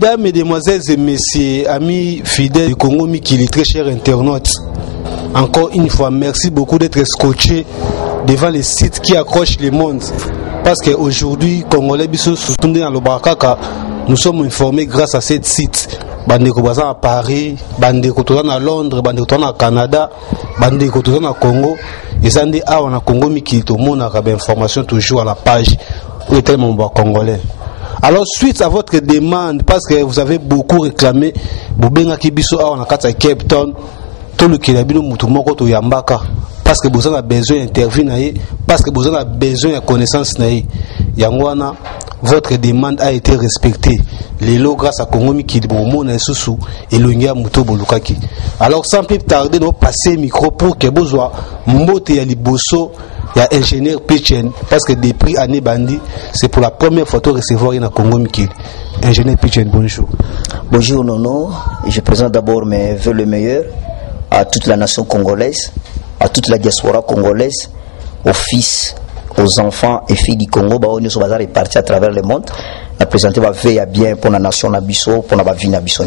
Mesdames, Mesdemoiselles et Messieurs, amis fidèles du Congo Mikili, très chers internautes, encore une fois, merci beaucoup d'être scotchés devant les sites qui accrochent le monde. Parce qu'aujourd'hui, Congolais, surtout dans le Barakaka, nous sommes informés grâce à ces sites. Bandeko à Paris, Bandeko à Londres, Bandeko à Canada, Bandeko à Congo. Et ça dit, on a Congo Mikili, tout le monde a des informations toujours à la page où est tellement congolais. Alors, suite à votre demande, parce que vous avez beaucoup réclamé, Bobenga Kibiso a on a Cape Town, tout le Kilabino Mutumoko to Yambaka, parce que vous avez besoin d'intervenir, parce que vous avez besoin de connaissances. Yangwana, votre demande a été respectée. Les lots grâce à Congo Mikili, Bomona et Soussou, et Lungia Mutobo Lukaki. Alors, sans plus tarder, nous passer le micro pour que vous soyez Mbote Yaliboso. Il y a ingénieur Pichen, parce que depuis année Bandi, c'est pour la première fois de recevoir un Congo Mikili. Ingénieur Pichen, bonjour. Bonjour Nono, je présente d'abord mes vœux le meilleur à toute la nation congolaise, à toute la diaspora congolaise, aux fils, aux enfants et filles du Congo, nous sommes répartis à travers le monde. La présenter va veiller bien pour la nation Nabiso, pour la vie Nabiso.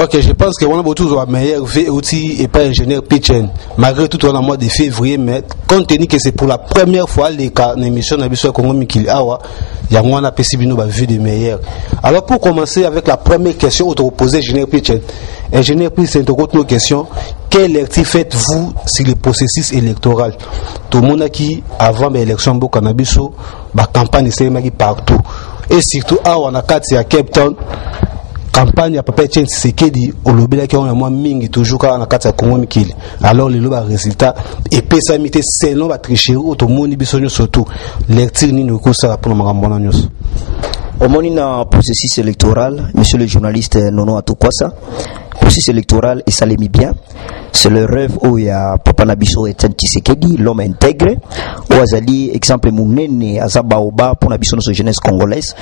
Ok, je pense que on a beaucoup de meilleurs outils et pas ingénieur Pichen. Malgré tout, on a mois de février, mais compte tenu que c'est pour la première fois les cas d'émission Nabiso Congo Mikili Awa, il y a moins de possibilité de vue de meilleurs. Alors pour commencer avec la première question, vous posez ingénieur Pichen. Ingénieur Pichen, c'est une question. Quelle lecture faites-vous sur le processus électoral? Tout le monde qui avant l'élection de Nabiso, la campagne est partout. Et surtout, on a 4 à Cape Town. Campagne à Papa Etienne Tshisekedi au lobby qui ont moins mingi toujours quand on a 4 Congo Mikili. Alors les loba résultat et pesamité selon la tricherie au tout monde bisonyo surtout lecture ni nous ça pour le marambona news. Au moment d'un processus électoral, monsieur le journaliste Nono Atukwasa, processus électoral et ça l'est bien. C'est le rêve où il y a Papa Nabiso Etienne Tshisekedi, l'homme intègre, où Azali exemple Mounene Azabaoba pour Nabiso notre jeunesse congolaise.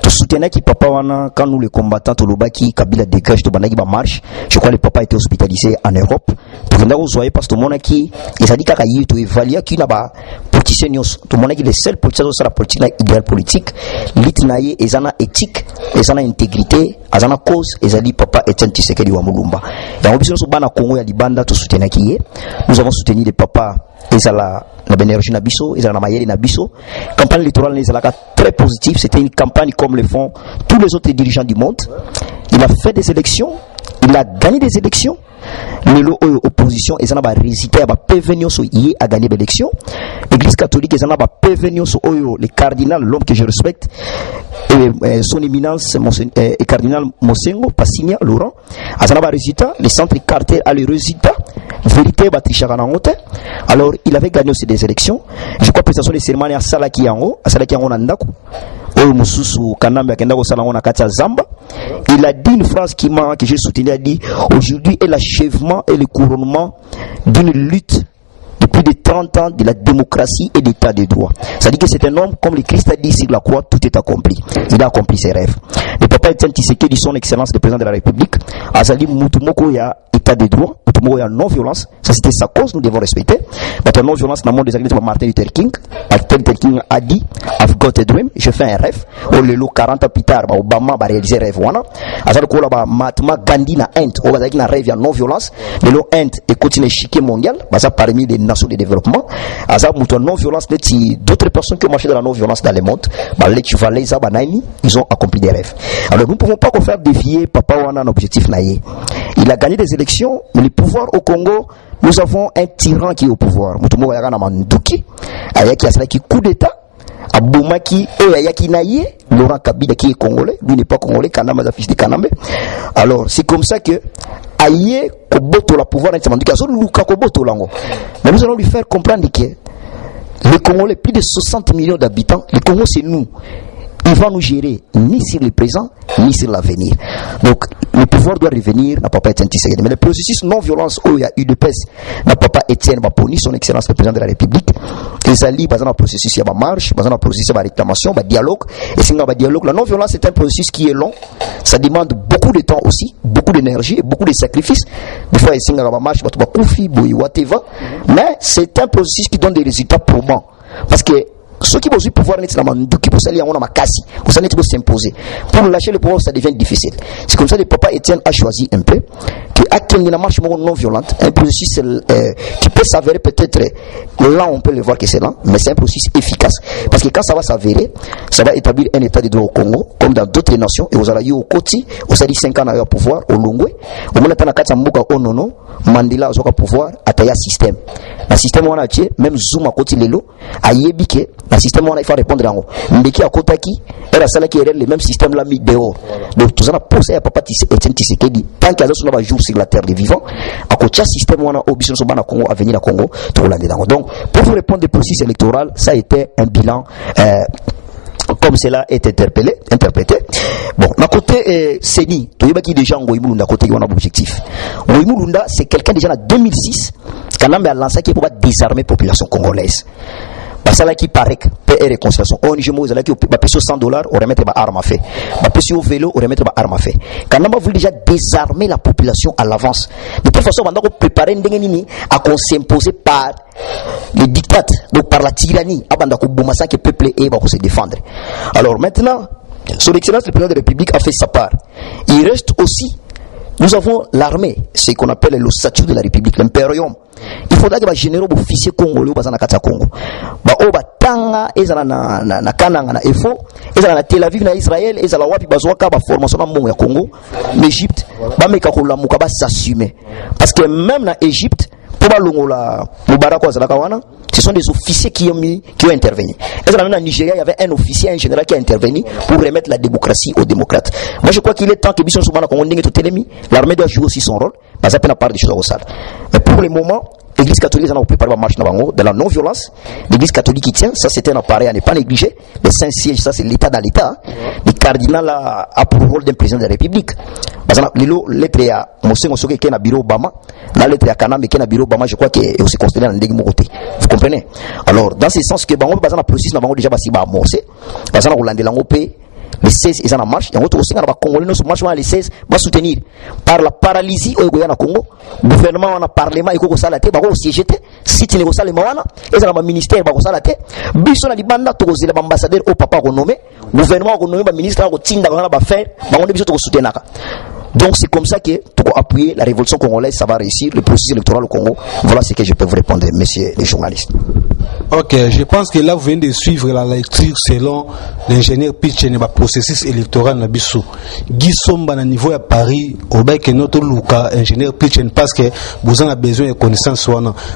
Tout soutenir qui papa wana quand nous les combattants tout le bas qui Kabila dégage de banagi ba marche, je crois que le papa était hospitalisé en Europe. Pour nous voyez parce que tout le monde qui ils a dit qu'à y tout évaluer qui n'a pas politicien tout le monde qui les seuls politiciens sur la politique idéal politique litnaye ezana éthique ezana intégrité ezana cause ezali papa Etienne Tshisekedi wa Mulumba. Dans l'option sur bana Congo ya libanda tout soutenir qui est nous avons soutenu le papa ezala la Bénérogie Nabiso, ezala na Mayele Nabiso. Campagne électorale ezala très positive, c'était une campagne comme le font tous les autres dirigeants du monde. Il a fait des élections, il a gagné des élections. L'opposition ezana ba résister ba prévenir sur y a gagné l'élection. L'église catholique ezana ba prévenir sur le cardinal, l'homme que je respecte. Et son éminence et cardinal Mosengo Passigna Laurent azana ba résultat, les centres carter a le résultat vérité batrichara na ngote. Alors il avait gagné aussi des élections. Je crois que prestation de cérémonie à Salaki yango na ndako oyo mususu kanambe akenda ko sala ngona kati ya Zamba. Il a dit une phrase que j'ai soutenu, a dit aujourd'hui est l'achèvement et le couronnement d'une lutte depuis de 30 ans de la démocratie et d'état de droit. Ça dit que c'est un homme, comme le Christ a dit sur la croix, tout est accompli. Il a accompli ses rêves. Le papa Etienne Tshisekedi, son excellence le président de la République, a dit Mutumoko ya état de droit, Mutumoko ya non-violence. Ça c'était sa cause, nous devons respecter. Mais non-violence, dans le monde des agriculteurs, Martin Luther King. Martin Luther King a dit I've got a dream, je fais un rêve. Au lelo 40 ans plus tard, Obama va réaliser un rêve. Mahatma Gandhi na Inde, on va dire qu'il a un rêve, il y a non-violence. Mais l'Inde est continué chiqué mondial, parmi les nations de développement. Non-violence, d'autres personnes qui ont marché dans la non-violence dans le monde, ils ont accompli des rêves. Alors nous ne pouvons pas faire défier Papa Wana un objectif naïe. Il a gagné des élections, mais le pouvoir au Congo, nous avons un tyran qui est au pouvoir. Mutumo Yagana Manduki, Ayaki Asalaki coup d'État, Aboumaki, Ayaki Naye, Laurent Kabila qui est congolais, lui n'est pas congolais, Kanama est fils de Kanambe. Alors c'est comme ça que Aye Koboto la pouvoir mais nous allons lui faire comprendre que les Congolais, plus de 60 millions d'habitants, le Congo c'est nous. Il va nous gérer ni sur le présent, ni sur l'avenir. Donc, le pouvoir doit revenir à Papa Etienne Tshisekedi. Mais le processus non-violence où il y a eu de paix, n'a Papa Etienne Baponi, son excellence le président de la République. Les alliés, dans le processus, il y a une marche, dans le processus, il y a une réclamation, un dialogue. Et c'est un dialogue. La non-violence est un processus qui est long. Ça demande beaucoup de temps aussi, beaucoup d'énergie et beaucoup de sacrifices. Des fois, il y a une marche, mais c'est un processus qui donne des résultats probants. Parce que ceux qui veulent pouvoir net la manduki pour salir on a makasi pour ça net pour s'imposer pour lâcher le pouvoir ça devient difficile. C'est comme ça que le papa Étienne a choisi un peu que à une marche non violente, un processus qui peut s'avérer peut-être là on peut le voir que c'est lent, mais c'est un processus efficace parce que quand ça va s'avérer, ça va établir un état de droit au Congo comme dans d'autres nations et aux alayos au Koti, aux ali 5 ans à pouvoir au Longwe, au moment na kati mboka onono Mandela azoka pouvoir ataya système. Le système on a tué même Zuma Koti lelo ayebike le système on a il faut répondre en haut. Mbeki à Kotaki era sala qui est le même système là mis dehors. Donc tout ça a posé à papa Etienne Tshisekedi tant qu'il y a sur va jour sur la terre des vivants à côté système on a obligé sur bana Congo à venir à Congo tout l'année dans. Donc pour vous répondre des processus électoraux, ça a été un bilan comme cela est interprété. Bon, d'un côté, Seni, tu vois qui déjà en Goïmoulunda, côté on a un objectif. Goïmoulunda, c'est quelqu'un déjà en 2006, quand même a lancé qui pour désarmer la population congolaise. Parce que qui paraît que paix et réconciliation. On dit que qui va payer $100, on remettre des armes à feu. Va payer au vélo, on remettre des armes à feu. Quand on voulu déjà désarmer la population à l'avance. De toute façon, on doit préparer une dégaine à qu'on s'impose par les dictats, donc par la tyrannie, avant que le peuple va se défendre. Alors maintenant, son Excellence le président de la République a fait sa part. Il reste aussi, nous avons l'armée, ce qu'on appelle le statut de la République, l'impérium. Il faudra que les généraux officiers congolais soient dans Congo. Oba tanga ezala na kananga na efo, ezala na Tel Aviv na Israël, ezala wapi bazwaka ba formation na mbongo ya Congo, l'Égypte, ba meka ko lamuka ba s'assumer. Parce que même na Égypte, pour ba longola Mubarak wa zalaka wana, ce sont des officiers qui ont intervenu. Ezala même na Nigeria, il y avait un officier, un général qui a intervenu pour remettre la démocratie aux démocrates. Moi je crois qu'il est temps que Bison Soumana Congo ndenge to telemi, l'armée doit jouer aussi son rôle, parce que ça peut part des choses au sale. Mais pour le moment, l'Église catholique a préparé la marche dans la non-violence. L'Église catholique qui tient, ça c'était un appareil à ne pas négliger. Les Saint-Sièges, ça c'est l'État dans l'État. Le cardinal a pour rôle d'un président de la République. Parce que lettre à Monsieur Mosoke qui est dans bureau Obama, la lettre à Kaname qui est dans bureau Obama, je crois qu'elle est aussi considérée dans le côté. Vous comprenez? Alors, dans ce sens que Bango, parce que la processus n'a pas déjà amorcé, parce que Hollande l'Ango paye. Les 16 ils en marche et on aussi on va congolais nous marche les 16 va soutenir par la paralysie au Goya na Congo gouvernement on a parlement et ko sala te ba ko siéger si tu ne ko sala mawana et ça ba ministère ba ko sala te biso na libanda to ko zela ba ambassadeur au papa ko nommé gouvernement ko nommé ba ministre ko tinda ko ba faire ba on biso to ko soutenir. Donc c'est comme ça que pour appuyer la révolution congolaise, ça va réussir, le processus électoral au Congo. Voilà ce que je peux vous répondre, messieurs les journalistes. Ok, je pense que là vous venez de suivre la lecture selon l'ingénieur Pitchen et le processus électoral na biso. Guy Somba na niveau à Paris, au bec que notre Luka, ingénieur Pitchen, parce que vous en avez besoin de connaissances.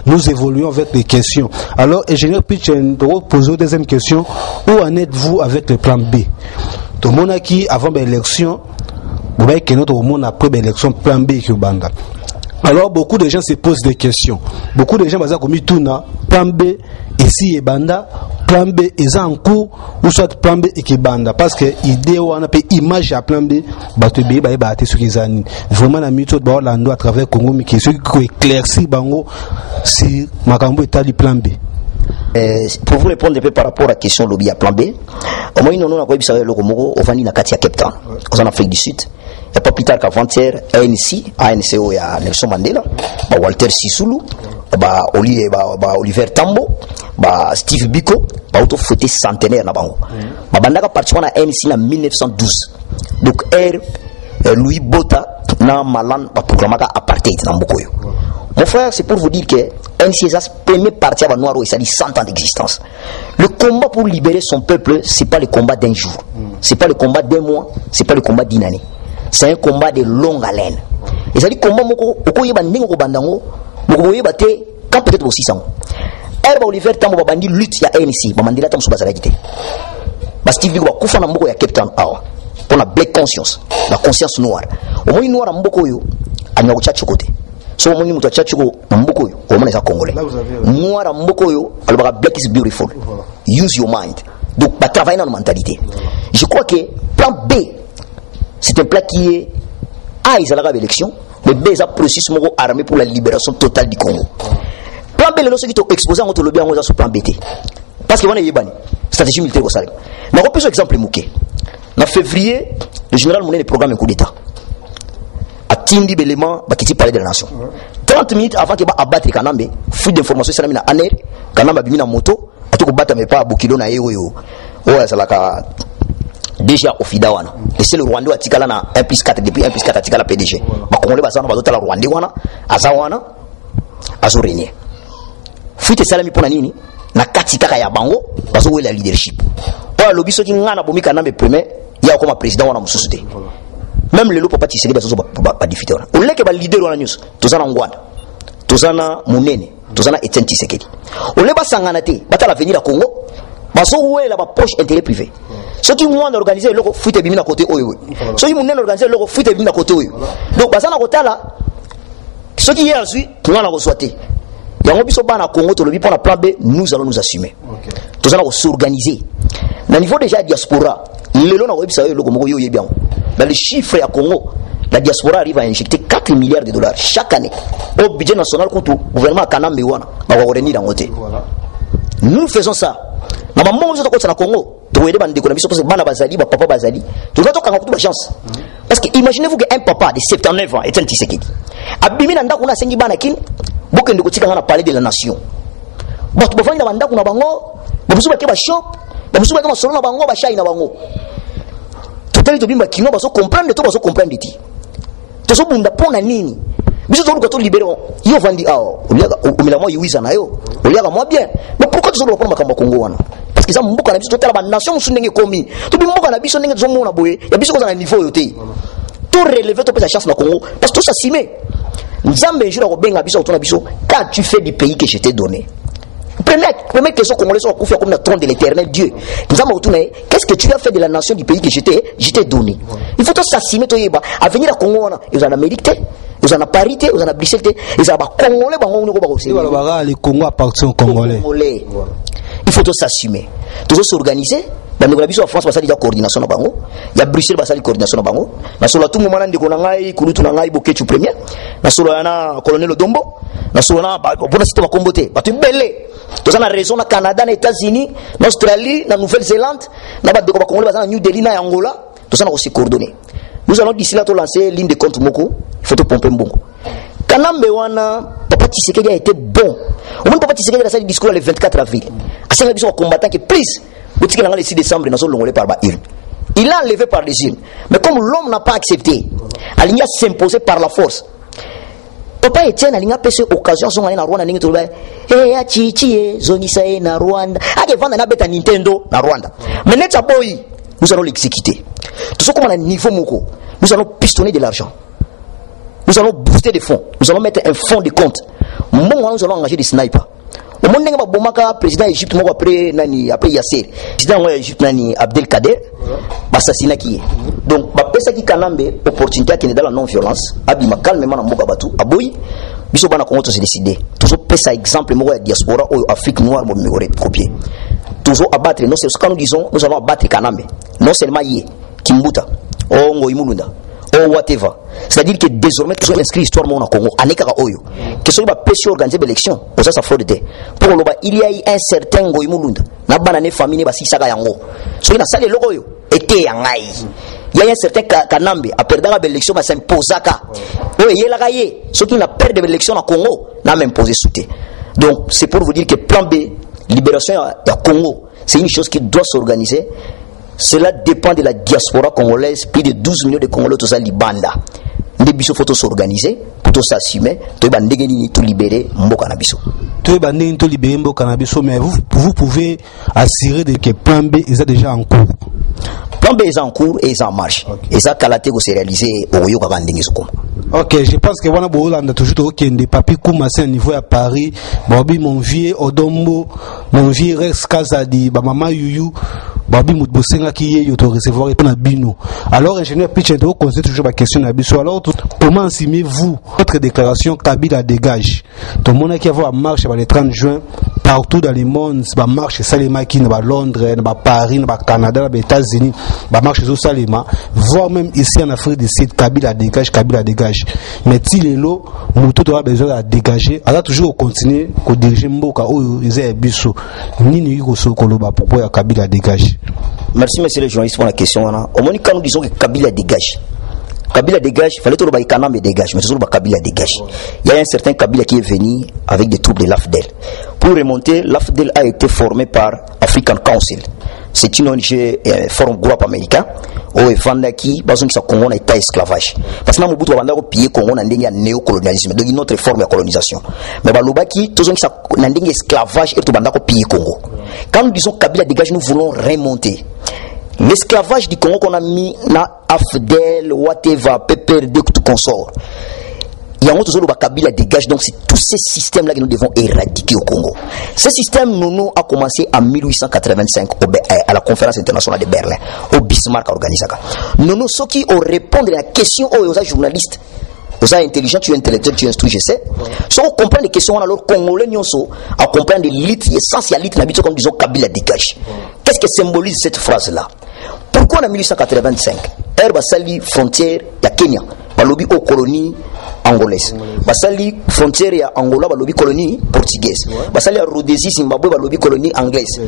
Nous évoluons avec des questions. Alors, ingénieur Pitchen, de vous poser une deuxième question. Où en êtes-vous avec le plan B? Tout le monde qui, avant l'élection, vous voyez que notre monde après l'élection plan B qui banda. Alors beaucoup de gens se posent des questions. Beaucoup de gens basent comme Ituna, plan B ici et banda, plan B est en cours ou soit plan B et qui banda parce que idée ou on a fait image à plan B, bateau B ba ba sur les années. Vraiment la méthode ba Orlando à travers Congo mais qui est éclairci bango si makambo est du plan B. Pour vous répondre un peu par rapport à la question lobby à plan B, au moins nous avons observé le Congo au Vanille à Katia Cape Town, en Afrique du Sud. Il n'y a pas plus tard qu'avant-hier, ANCO, il y a Nelson Mandela, Walter Sisulu, Oliver Tambo, Steve Biko, auto-fêté centenaire. Bandaka participant à ANC en 1912. Donc, Louis Bota, na Malan, programme apartheid dans Bokoyo. Mon frère, c'est pour vous dire que ANC est la première partie avant Noiro, ça dit 100 ans d'existence. Le combat pour libérer son peuple, ce n'est pas le combat d'un jour, ce n'est pas le combat d'un mois, ce n'est pas le combat d'une année. C'est un combat de longue haleine. Et ça dit combat moko okoyeba ndenge ko bandango moko boyeba te quand peut-être aussi ça. Herba Oliver Tambo ba bandi lutte ya ANC ba mandela tam subazala kité. Ba Steve Biko ba kufa na mboko ya Cape Town awa. Pour la black conscience, la conscience noire. Au moins noir mboko yo anya ko chacho côté. So au moins muto chacho ko mboko yo au moins les congolais. Noir mboko yo alba black is beautiful. Use your mind. Donc ba travailler dans la mentalité. Je crois que plan B c'est un plat qui est à Isalaga élection, mais B est un processus armé pour la libération totale du Congo. Plan B, c'est ce qui est exposé à notre lobby en sur plan BT. Parce que on est yébani, stratégie militaire au Salem. Mais on peut exemple Mouké. En février, le général Mouné le programme un coup d'État. A Tindi Bélément, qui parlait de la nation. 30 minutes avant qu'il va abattre Kanambe, fuite d'informations, ça n'a mis à Aner, Kanambe a mis en moto, atu ko bata me pa bokilo na yeyo oya salaka déjà au FIDA wana laisser le Rwandais atikala na 1+4 depuis 1+4 atikala PDG ba congolais bazana bazotala Rwandais wana azawana azorenye fuite salami pona nini na kati kaka ya bango bazo wela leadership oya lobiso ki ngana bomika na me premier ya comme président wana mususu te même le lopo pati sele bazo ba diffiter wana oleke ba leader wana news tozana ngwanda tozana munene tozana Etienne Tshisekedi ole basangana te batala venir à Congo bazo wela ba poche intérêt privé ceux qui ont organisé le foot et bimina côté oyo ceux qui ont organisé le foot et bimina côté oyo donc bazana kotala ceux qui hier suit tout na resoité yango biso bana Congo to le bi pour la plan B nous allons nous assumer tous allons s'organiser na niveau déjà diaspora lelo na webisa yo loko moko yo yebian dans les chiffres à Congo la diaspora arrive à injecter 4 milliards de dollars chaque année au budget national contre gouvernement Kanambe wana ba ko renir en côté nous faisons ça na maman on se na Congo to aider bande ko na biso parce que bana bazali ba papa bazali to ka to ka kutu chance parce que imaginez-vous que un papa de 79 ans Etienne Tshisekedi abimi na ndako na sengi bana kin bokende ko tika na parler de la nation bato bafanya na bandako na bango babusu ba ke ba shop babusu ba ke masolo na bango ba shai na bango totali to bimba kino baso comprendre ti to so bunda pona nini biso to ko libérer yo vandi oliaga omela mo yuiza na yo oliaga mo bien mais pourquoi to so ko makamba Congo wana parce que ça mbuka na biso totala ba nation musu ndenge komi to bi mbuka na biso ndenge zo mona boye ya biso ko na niveau yo te to relever to pesa chance na Congo parce que to s'assumer nzambe jura ko benga biso to na biso quand tu fais du pays que je t'ai donné première question congolais sont confiés comme la trône de l'éternel Dieu nzambe retourne qu'est-ce que tu as fait de la nation du pays que je t'ai donné il faut to s'assumer to yeba à venir à Congo wana ils en Amérique te ils en a Paris te ils en a Bruxelles te ils en a congolais bango ko ba ko c'est le Congo appartient aux Congolais il faut s'assumer tous s'organiser dans le biso en France basali ya coordination na bango ya Bruxelles basali coordination na bango na solo tout moment ndeko na ngai kulutu na ngai bokechu premier na solo na colonel Odombo na solo na bona système kombote batu belé tous na raison na Canada na États-Unis na Australie na Nouvelle-Zélande na ba deko ba congolais basana New Delhi na Angola tous na ko se coordonner nous allons d'ici là to lancer ligne de compte moko il faut to pomper mbongo Kanambe wana papa Tshisekedi a été bon au moins papa Tshisekedi a fait discours le 24 avril à ce biso combattant que please le 6 décembre nous sommes longolés par Bahir il a enlevé par les îles mais comme l'homme n'a pas accepté Aligna s'imposer par la force papa Etienne Aligna pèse occasion son aller na Rwanda ningi toloba ya chichi zonisa na Rwanda ake vanda na beta Nintendo na Rwanda mais net boy nous allons l'exécuter tout ce comme à niveau moko nous allons pistonner de l'argent nous allons booster des fonds nous allons mettre un fonds de compte nous allons engager des snipers au monde nga bomaka président Égypte moko après Yasser président wa Égypte nani Abdelkader assassinat qui donc ba pesa ki Kanambe opportunité qui est dans la non violence abima calmement na mboka batu aboyi biso bana Congo to se décider toujours pesa exemple moko ya diaspora au Afrique noire mo me copier toujours abattre non c'est ce que nous disons nous allons abattre Kanambe non seulement yé Kimbuta o Ngoimulunda ou whatever. C'est-à-dire que désormais, tout inscrit histoire mon Congo, anekara oyo. Que ce soit péché organiser l'élection, pour ça fraude était. Pour le bas, il y a eu un certain Ngoimulunda. Na banane famille basi saka yango. So ina sale logo yo, était yangai. Il y a un certain Kanambe a perdu l'élection mais s'imposaka. Oui, il y a la gaye. Ce qui n'a perdu l'élection à Congo, n'a même imposé souté. Donc c'est pour vous dire que plan B, libération à Congo, c'est une chose qui doit s'organiser. Cela dépend de la diaspora congolaise. Plus de 12 millions de Congolais tous à Libanda. Les bisous faut s'organiser, pour s'assumer, tout libérer Mboka Nabiso. Tout libérer Mboka Nabiso, mais vous pouvez assurer que plan B est déjà en cours. Plan B est en cours et est en marche. Okay. Et ça, Kalate s'est réalisé au Yoka Vandingisoko. Ok, je pense que voilà, on a toujours des papiers comme à niveau à Paris. Bobby, mon vieux Odombo, mon vieux Rex Kazadi, maman Yuyu. Babi Moutbosenga qui est auto recevoir et na bino. Alors ingénieur Pitch vous conseille toujours ma question na biso. Alors comment estimez-vous votre déclaration Kabila dégage? Tout le monde qui va marche le 30 juin partout dans le monde, va marche Salema qui na Londres, na Paris, na Canada, na États-Unis, va marche au Salema, voire même ici en Afrique du Sud Kabila dégage. Mais si les lots Moutou aura besoin de dégager, alors toujours continuer à diriger Mboka ou ils biso. Ni ko so koloba pourquoi Kabila dégage. Merci monsieur le journaliste pour la question. Au moins quand nous disons que Kabila dégage, Kabila dégage, il fallait que le Kanambe dégage, mais toujours Kabila dégage. Il y a un certain Kabila qui est venu avec des troupes de l'AFDEL. Pour remonter, l'AFDEL a été formé par African Council. C'est une ONG forum groupe américain où il y a qui sa Congo na état esclavage parce que Mobutu a pillé Congo na ndenge néocolonialisme, donc une autre forme de colonisation. Mais baloba qui tous sa na ndenge esclavage et tout banda ko piller Congo. Quand nous disons Kabila dégage, nous voulons remonter l'esclavage du Congo qu'on a mis na AFDEL, whatever, PPRD, tout consort. Il y a un autre Kabila dégage, donc c'est tous ces systèmes-là que nous devons éradiquer au Congo. Ce système, Nono a commencé en 1885 à la conférence internationale de Berlin, au Bismarck organisé. Nono, ceux qui ont répondu à la question aux journalistes, aux intelligents, tu es intellectuel, tu es instruit, je sais. Ceux qui comprennent les questions, alors Congolais, nous à comprendre l'élite, l'essentialité, l'habitude, comme disons Kabila dégage. Qu'est-ce que symbolise cette phrase-là? Pourquoi en 1885, Sali frontière, il y a Kenya, Balobi aux colonies angolaise, Basali frontière ya Angola, Balobi colonie portugaise, Basali à Rhodésie, Zimbabwe, Balobi colonie anglaise,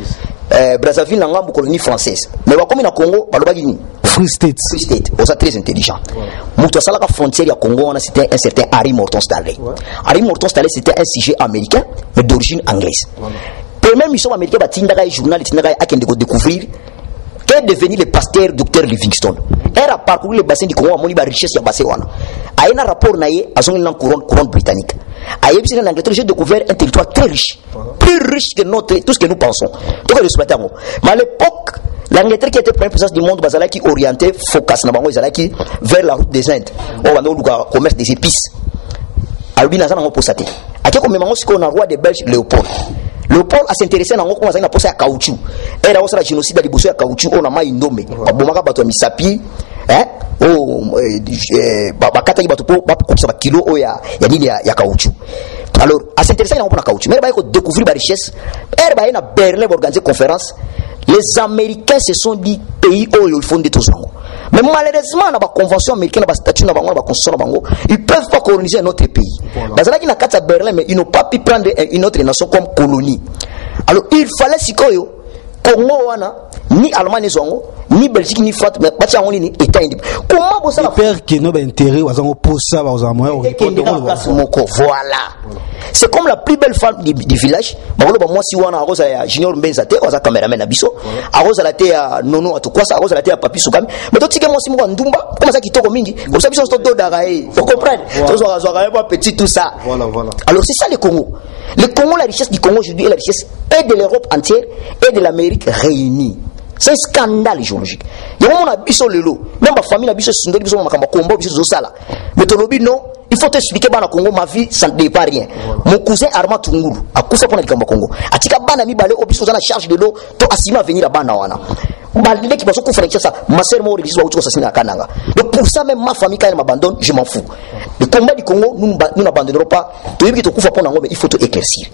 Brazzaville, Nangambo, colonie française. Mais comme in Congo, Balobi Free State. Free State, on est très intelligent. Moutou Salaka frontière ya Congo, c'était un certain Harry Morton Stanley. Harry Morton Stanley, c'était un sujet américain, mais d'origine anglaise. Première mission américaine, Tindaga journal, Tindaga a découvrir qu'est devenu le pasteur Dr Livingstone. Elle a parcouru le bassin du Congo, à la richesse du bassin. Il y a un rapport naïe à son couronne britannique. En Angleterre, j'ai découvert un territoire très riche, plus riche que tout ce que nous pensons. Donc, mais à l'époque, l'Angleterre qui était première puissance du monde, qui orientait focus vers la route des Indes, au commerce des épices. Alors, il y a un posté. À quel moment est-ce qu'on a roi des Belges, Léopold? Léopold a s'intéressé à un poste à caoutchouc. Et là, on a génocide à l'iboussé à caoutchouc, on a maï nommé. Bomaka bato misapi, bakata yi bato po bakukisa kilo o ya nini ya caoutchouc. Alors, a s'intéressé à un caoutchouc. Mais il va découvrir la richesse. Il va à Berlin organiser conférence. Les Américains se sont dit pays où ils font des tous. Mais malheureusement, dans la convention américaine, dans la statut, dans la constitution, ils ne peuvent pas coloniser un autre pays. Parce qu'ils n'ont qu'à Berlin, mais ils n'ont pas pu prendre une autre nation comme colonie. Alors, il fallait si Congo, ni Allemagne, ni Belgique, ni France, mais pas de ni État indépendant. Comment vous savez? Père qui n'a pas intérêt, pour ça, voilà. C'est comme la plus belle femme du village. Moi, si on a Rose à Junior Mbenzate, on a caméraman à Bisso, à Rose à la thé à Nono à Tukwasa, à Rose à la thé à Papi Soukami. Mais toi, tu sais, moi, si moi, Ndumba, comment ça qui t'a mingi? Comme ça, ils sont tous d'Araï. Vous comprenez? Petit, tout ça. Voilà. Alors, c'est ça le Congo. Le Congo, la richesse du Congo aujourd'hui est la richesse et de l'Europe entière et de l'Amérique réunie. C'est un scandale géologique. Il y a un abisso le lot. Même ma famille abisso sundoli biso makamba kombo biso zosala. Mais ton lobby non, il faut t'expliquer bana Congo ma vie ça ne dépend rien. Mon cousin Armand Tunguru a kusa pona likamba Congo. Atika bana mi balé obiso zana charge de l'eau to asima venir la bana wana. Balé qui baso ko faire ça, ma sœur mo religieux wa utuko sasina kananga. Donc pour ça même ma famille quand elle m'abandonne, je m'en fous. Le combat du Congo nous n'abandonnerons pas. To yebi to kufa pona ngo mais il faut te éclaircir.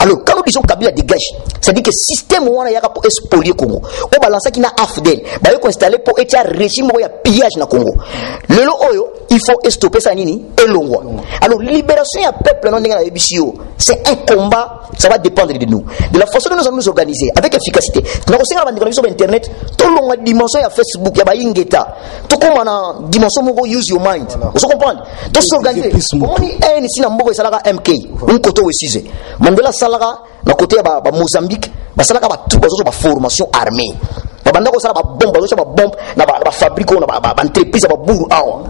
Alors, quand nous disons Kabila dégage, c'est-à-dire que le système où on a pour expolier Congo, on balance qui n'a AFDEL, bah il faut installer pour être un régime où il y a pillage dans Congo. Le oyo, il faut stopper ça nini et l'ongwa. Alors, libération du peuple non dans l'ébissio, c'est un combat, ça va dépendre de nous, de la façon dont nous allons nous organiser avec efficacité. Nous avons aussi sur internet, tout le monde dimension à Facebook, il y a ingeta, tout comme on a dimension où use your mind. Vous comprenez? Tout s'organiser. On dit un ici dans Mbogo et Salaga MK, un côté où c'est Mandela na côté ba Mozambique ba salaka ba troupe ba formation armée ba banda ko sala ba bombe na ba fabrique na ba entreprise ba buru awa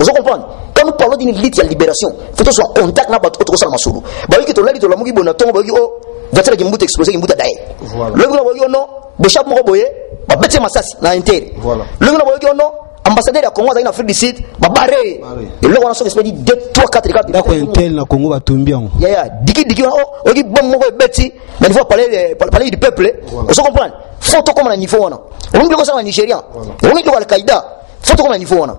vous comprenez quand nous parlons d'une élite ya libération faut que soit contact na ba to sala masulu ba yiki to lali to la mugi bona tongo ba yiki o voiture ki mbuta exploser ki mbuta dai le ngona ba yiki no be chap mo boye ba bete masasi na inter le ngona ba yiki no ambassadeur ya Congo en Afrique du Sud ba barré et là on a son espèce de 2 3 4 cartes d'accord intel na Congo ba tombian ya diki o ki bom mo beti mais il faut parler du peuple vous comprenez photo comme na niveau wana on dit que ça en Nigérian on dit que Al-Qaïda photo comme na niveau wana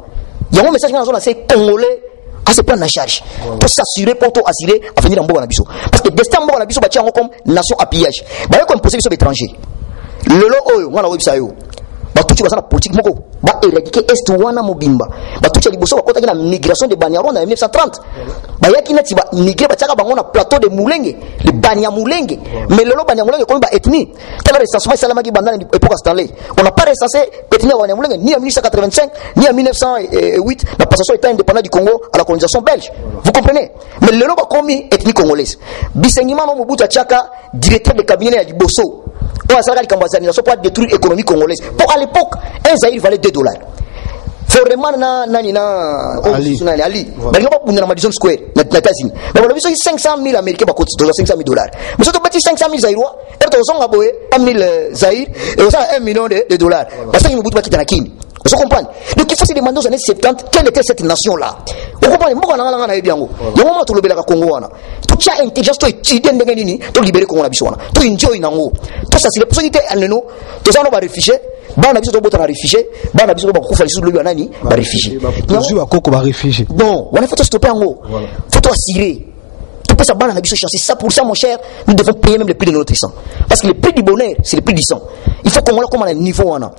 il y a un message dans la c'est congolais à se prendre en charge pour s'assurer pour assurer à venir en Mboka na biso parce que destin Mboka na biso ba tiango comme nation à pillage ba ko imposer biso étranger le lo oyo wana webisa yo batuchi basana politique moko ba éradiquer est wana mobimba batuchi liboso bakota na migration de Banyarwanda en 1930 ba yaki neti ba migrer ba tsaka bango na plateau de Mulenge le Banyamulenge mais lelo Banyamulenge comme ba ethnie tel recensement salamaki bandana époque Stanley on n'a pas recensé ethnie Banyamulenge ni en 1985 ni en 1908 la passation état indépendant du Congo à la colonisation belge vous comprenez mais lelo ba komi ethnie congolaise Bisengima no Mobutu Tchaka directeur de cabinet ya liboso on a ça la cambazalisation pour détruire l'économie congolaise pour à l'époque un Zaïre valait $2 vraiment Ali mais il va pas Madison Square na États-Unis mais on a vu 500,000 américains par contre $500,000 mais surtout petit 500,000 zaïrois et to zonga boye 1000 Zaïre et on a $1 million parce que Mobutu Bakita na Kini vous comprenez donc il faut se demander aux années 70 quelle était cette nation là vous comprenez moko na na ebiango yo moment to lobela ka Congo wana to tia intelligence to étudier ndenge nini to libérer Congo na biso wana to enjoy nango to ça c'est les possibilités aneno to ça no ba réfugié bana biso to bota na réfugié bana biso ba kufa lisu lobi nani ba réfugié toujours à koko ba réfugié bon on a faut stopper ngo faut to assurer tout peut ça bana na biso chancer ça pour ça mon cher nous devons payer même le prix de notre sang parce que le prix du bonheur c'est le prix du sang il faut qu'on comme à niveau wana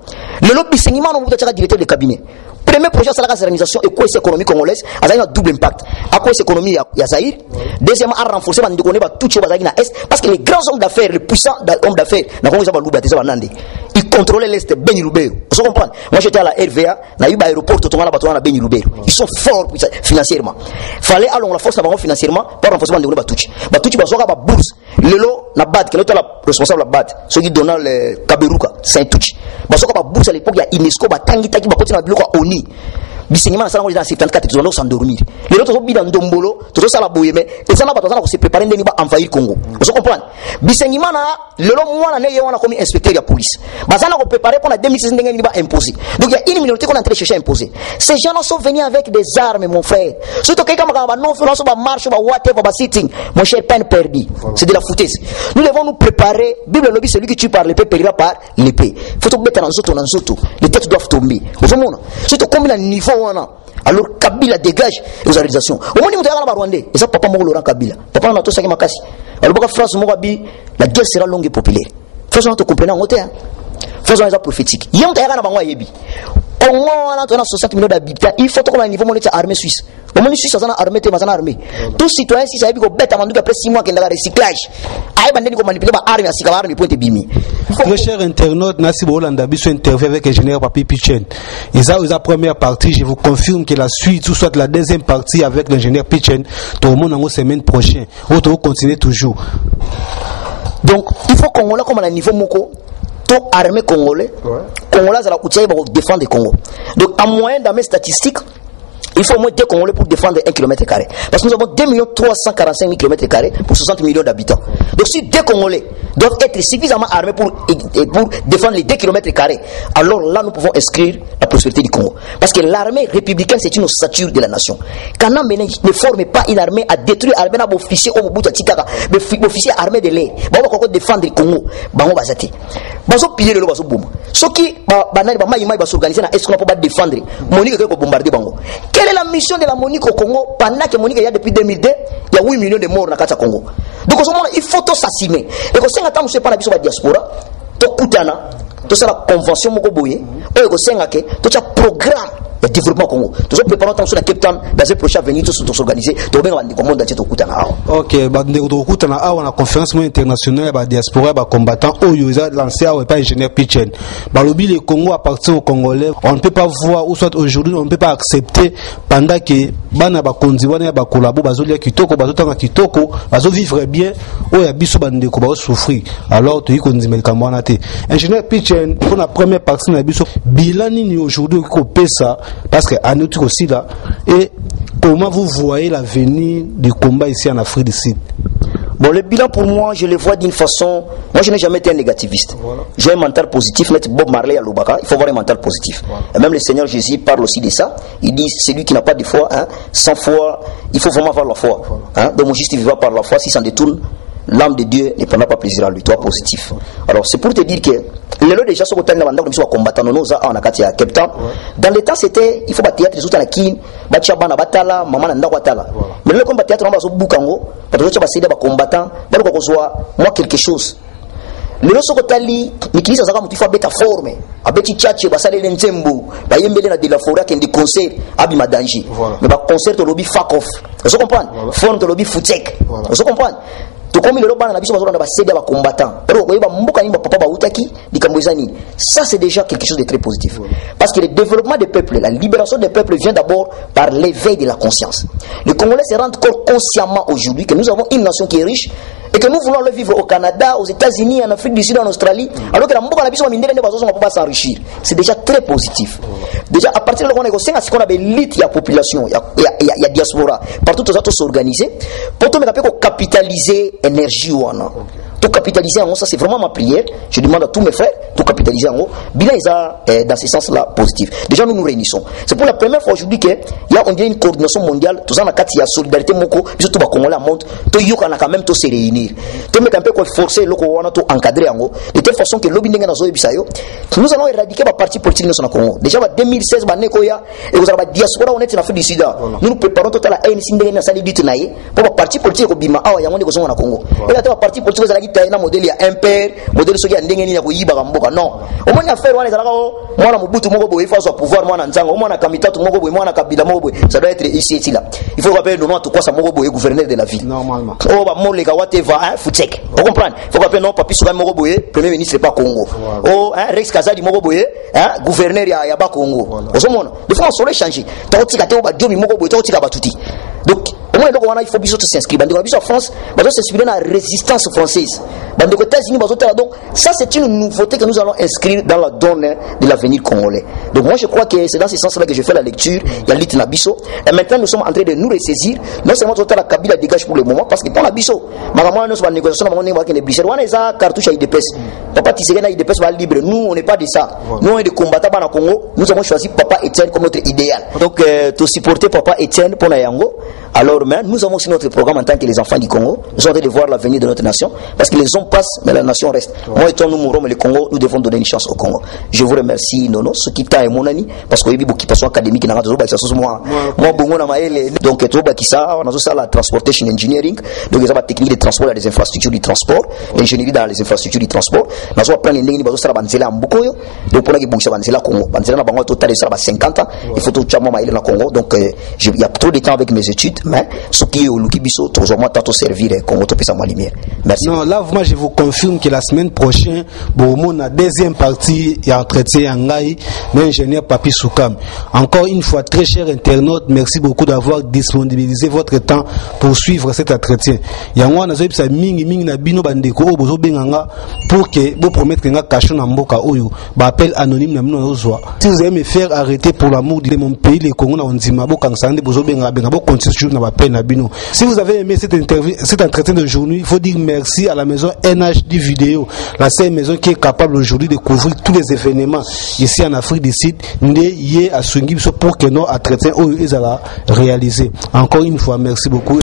le lobby Bisengima no Mobutu Tchaka directeur de cabinet premier projet c'est la modernisation et cohésion économique congolaise a un double impact à cohésion économie ya Zaïre deuxièmement à renforcer bande connaît ba tout choba na est parce que les grands hommes d'affaires les puissants hommes d'affaires na Congo ba luba teza banande ils contrôlaient l'est Beni Lubero vous comprenez moi j'étais à la RVA na yuba aéroport to tongana bato na Beni Lubero ils sont forts financièrement fallait allons la force na bango financièrement pour renforcer bande ba tuchi bazoka ba bourse lelo na bad que la responsable la bad ceux qui donnent le Kaberuka Saint-Touch bazoka ba bourse à l'époque ya UNESCO ba tangi taki ba kotina biloko oni Bisengima na sala ngo dans 74 ils ont s'endormir les autres bi dans Ndombolo to sala boyeme et ça na bato na ko se préparer ndeni ba envahir Congo vous comprenez Bisengima na lelo mwana ne yona comme inspecteur de police bazana ko préparer pour la 2016 ndeni ba imposer donc il y a une minorité qu'on est en train de chercher à imposer ces gens sont venus avec des armes mon frère surtout quelqu'un ba non violence ba marche ba whatever ba sitting mon cher peine perdue c'est de la foutaise nous devons nous préparer Bible lobby celui qui tue par l'épée périra par l'épée faut to mettre dans zoto les têtes doivent tomber vous comprenez surtout comme le niveau alors Kabila dégage aux réalisations au moment où on a Rwandais et ça papa Laurent Kabila papa on a tout ça qui m'a cassé alors France Mogabi la guerre sera longue et populaire faisons nous comprendre en hauteur faisons ça prophétique yem ta yana bango yebi Congo on a 60 millions d'habitants il faut qu'on a un niveau monétaire armée suisse au moins suisse ça na armée te mazana armée tout citoyen si ça yebi ko beta manduka après 6 mois qu'il a recyclage ay bandeni ko manipuler ba armée asika ba armée point bimi très cher internaute Nasi Bolanda biso interview avec ingénieur Papi Pichen et ça la première partie je vous confirme que la suite ou soit la deuxième partie avec l'ingénieur Pichen tout le monde en semaine prochaine on va continuer toujours donc il faut qu'on comme à niveau moko tout armée congolais congolais ça la outiller pour défendre le Congo donc en moyenne dans mes statistiques il faut au moins 2 Congolais pour défendre 1 km². Parce que nous avons 2 345 000 km² pour 60 millions d'habitants. Donc si 2 Congolais doivent être suffisamment armés pour défendre les 2 km², alors là nous pouvons inscrire la prospérité du Congo. Parce que l'armée républicaine c'est une ossature de la nation. Quand on ne forme pas une armée à détruire l'armée d'un officier au Mobutu Tchaka, mais officier armé de l'air, on va défendre le Congo, on va zati. On va piller le loba boum. Ce qui va s'organiser dans est-ce qu'on peut défendre Monique qui bombarder Bango. Quelle est la mission de la MONUC au Congo pendant que MONUC est depuis 2002 il y a 8 millions de morts dans le Congo donc il faut tout s'assumer et que si on attend pas la diaspora to kutana to ça la convention moko boye et que senga ke to ça programme de développement Congo to préparer tant sur la Cape Town dans les prochains venir tout s'organiser to ben on monde entier to kutana OK ba ndeko to kutana a na conférence internationale ba diaspora ba combattant oyo ils a lancé a pas ingénieur Pichen ba lobby le Congo appartient aux Congolais on ne peut pas voir ou soit aujourd'hui on ne peut pas accepter pendant que bana ba konzi wana ba kolabo bazolia kitoko bazotanga kitoko bazo vivre bien oya biso ba ndeko ba souffrir alors to ikonzi melkambo na te ingénieur Pichen pour la première partie na biso bilani ni aujourd'hui ko pesa parce que en outre aussi là et comment vous voyez l'avenir du combat ici en Afrique du Sud? Bon, le bilan pour moi, je le vois d'une façon. Moi, je n'ai jamais été un négativiste. Voilà. J'ai un mental positif. Mettre Bob Marley à Lubaka, il faut avoir un mental positif. Voilà. Et même le Seigneur Jésus parle aussi de ça. Il dit celui qui n'a pas de foi, hein, sans foi, il faut vraiment avoir la foi. Hein? Donc, mon juste vivra par la foi. Si s'en détourne, l'âme de Dieu ne prendra pas plaisir à lui. Toi, positif. Alors, c'est pour te dire que les lois déjà sont combattant dans le temps, c'était il faut battre théâtre, les autres à Kin, Bachabana Batala, Maman Ndawatala. Mais le combat théâtre, on va se boucango, parce que tu vas combattant, moi quelque chose. Le lorsque tali mikilisa zaka mutu fa beta forme abeti tchatche basale nzembo ba yembele na de la forêt qui des concerts abi madanji mais ba concert to lobby fuck off vous comprenez forme to lobby foutek vous comprenez to comme le bana na biso bazona ba céder ba combattant pero ko yeba mboka ni ba papa ba utaki dikambozani ça c'est déjà quelque chose de très positif parce que le développement des peuples, la libération des peuples vient d'abord par l'éveil de la conscience. Les Congolais se rendent compte consciemment aujourd'hui que nous avons une nation qui est riche et que nous voulons le vivre au Canada, aux États-Unis, en Afrique du Sud, en Australie, alors que la mboka na biso mindele ne bazo pas s'enrichir. C'est déjà très positif. Déjà à partir de là on est ce qu'on appelle l'élite, il y a population, il y a diaspora, partout tous autres s'organiser pour tout capitaliser énergie ou en tout capitaliser en haut, ça c'est vraiment ma prière. Je demande à tous mes frères tout capitaliser en haut. Bilan dans ce sens-là positif. Déjà nous nous réunissons. C'est pour la première fois aujourd'hui qu'il y a on dirait une coordination mondiale. Tout ça na kati ya solidarité moko. Biso tout ba Congolais monte. To yoka na quand même to se réunir. To mettre un peu quoi forcer loko wana to encadrer en haut. De telle façon que lobby ndenga na zo bisayo. Nous allons éradiquer ba parti politique na Congo. Déjà ba 2016 ba nekoya et vous avez ba diaspora on est en Afrique du Sud. Nous nous préparons total à ANC ndenga na sali dit naïe pour ba parti politique ko bima awa yango ndeko zo na Congo. Et là ba parti politique na modèle ya impère modèle soki ya ndenge nini ya koyiba mboka non omoni affaire wana ezalaka mwana mobutu moko boye face au pouvoir mwana nzanga mwana kamitatu moko boye mwana kabila moko boye ça doit être ici là il faut rappeler non tout quoi ça moko boye gouverneur de la ville normalement oh ba moleka whatever hein foutek vous comprenez faut rappeler non papi soka moko boye premier ministre pas Congo oh hein Rex Kazadi moko boye hein gouverneur ya ba Congo osomona des fois on saurait changer totika te ba jomi moko boye totika batuti donc au moins donc on a il faut biso s'inscrire bande biso en France bazo s'inspirer dans la résistance française bande aux États-Unis bazo donc ça c'est une nouveauté que nous allons inscrire dans la donne de l'avenir congolais. Donc moi je crois que c'est dans ce sens-là que je fais la lecture il y a l'Itna Bisso et maintenant nous sommes en train de nous ressaisir non seulement total la Kabila dégage pour le moment parce que pour la Bisso maman nous sommes en négociation on est avec les Bisso on est à cartouche à IDPS papa Tisegena IDPS va libre nous on n'est pas de ça nous on est des combattants dans Congo nous avons choisi papa Etienne comme notre idéal donc to supporter papa Etienne pour la Yango. Alors mais nous avons aussi notre programme en tant que les enfants du Congo nous sommes en train de voir l'avenir de notre nation parce que les hommes passent mais la nation reste. Moi et toi nous mourrons mais le Congo nous devons donner une chance au Congo. Je vous remercie Nono ce qui t'a et mon ami parce que il y a beaucoup de académique qui n'a pas ça moi bongo na maele donc tout qui ça on a ça la transportation engineering donc il y a la technique de transport les infrastructures du transport l'ingénierie dans les infrastructures du transport na so prendre ndenge ni bazo sala banzela mbukoyo donc pour que boucher banzela Congo banzela na bango total ça va 50 ans il faut tout chama maele na Congo donc il y a trop de temps avec mes études mais ce qui est au Lukibiso toujours moi tant servir Congo to pesa ma lumière. Merci. Non là moi je vous confirme que la semaine prochaine bon la deuxième partie il y a entretien Ngai l'ingénieur Papi Soukam. Encore une fois très cher internaute merci beaucoup d'avoir disponibilisé votre temps pour suivre cet entretien. Yango na zo bisa mingi na bino bandeko o bozo benganga pour que vous promettre nga caché na mboka oyo ba appel anonyme na mino ozwa. Si vous allez me faire arrêter pour l'amour de mon pays le Congo na onzima bo kangsande bozo benga bo continue na ba appel na bino. Si vous avez aimé cette interview cet entretien d'aujourd'hui, il faut dire merci à la maison NHD Vidéo, la seule maison qui est capable aujourd'hui de couvrir tous les événements ici en Afrique du Sud, pour que nos entretiens soient réalisés. Encore une fois, merci beaucoup.